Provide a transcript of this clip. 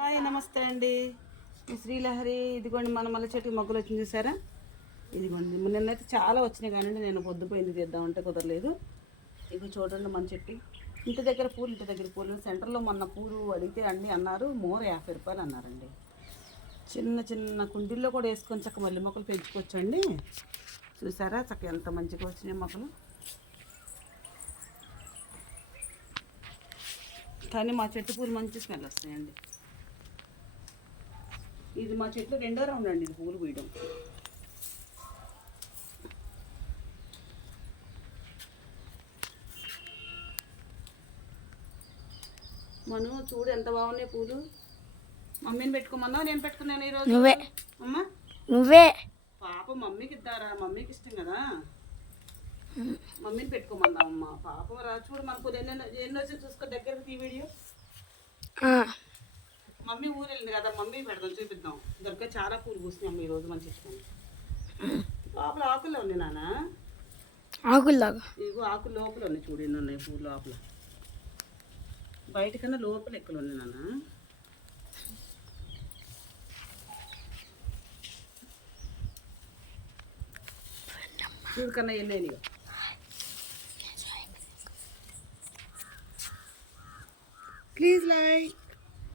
Hi నమస్తే అండి. శ్రీలహరి ఇదిగోండి మన మల్లె చెట్టు మొగ్గలు వచ్చింది చూసారా? ఇదిగోండి. నిన్నైతే చాలా వచ్చినాయి కానీ నేను పొద్దుపోయింది తీద్దామంటే కుదరలేదు. ఇది చూడండి మన చెట్టు. ఇంటి దగ్గర పూలు ఇంటి దగ్గర పూలు. సెంటర్లో మొన్న పూలు అడిగితే అండి అన్నారు మోర యాభై రూపాయలు అన్నారండి. చిన్న చిన్న కుండీల్లో కూడా వేసుకొని చక్క మల్లె మొక్కలు పెంచుకోవచ్చండి. చూసారా? చక్క ఎంత మంచిగా వచ్చినాయి మొక్కలు. కానీ మా చెట్టు పూలు మంచి స్మెల్ వస్తాయండి. ఇది మా చెట్టు రెండో రౌండ్ అండి ఇది పూలు పూయడం. మను చూడు ఎంత బాగున్నాయి పూలు. మమ్మీని పెట్టుకోమన్నావు? నేను పెట్టుకున్నాను ఈరోజు. నువ్వే. అమ్మ. నువ్వే. పాప మమ్మీకి ఇద్దారా? మమ్మీకి ఇష్టం కదా. మమ్మీని పెట్టుకోమన్నా అమ్మ పాపం రా చూడు మన పూలు ఎన్నో ఎన్నో చూసుకో దగ్గరకు ఈ వీడియో. మమ్మీ ఊరు వెళ్ళింది కదా మమ్మీ పెడదాం చూపిద్దాం. దొరికే చాలా పూలు పూసినాయి అమ్మ ఈరోజు మంచి ఇష్టం. లోపల ఆకుల్లో ఉన్నాయి నాన్న. ఆకుల్లాగా ఇగో ఆకు లోపల ఉన్నాయి చూడు ఎన్ని ఉన్నాయి పూలు లోపల. బయట కన్నా లోపల ఎక్కువ ఉన్నాయి నాన్న. చూడు కన్నా ఎన్ని అయినాయో. Please like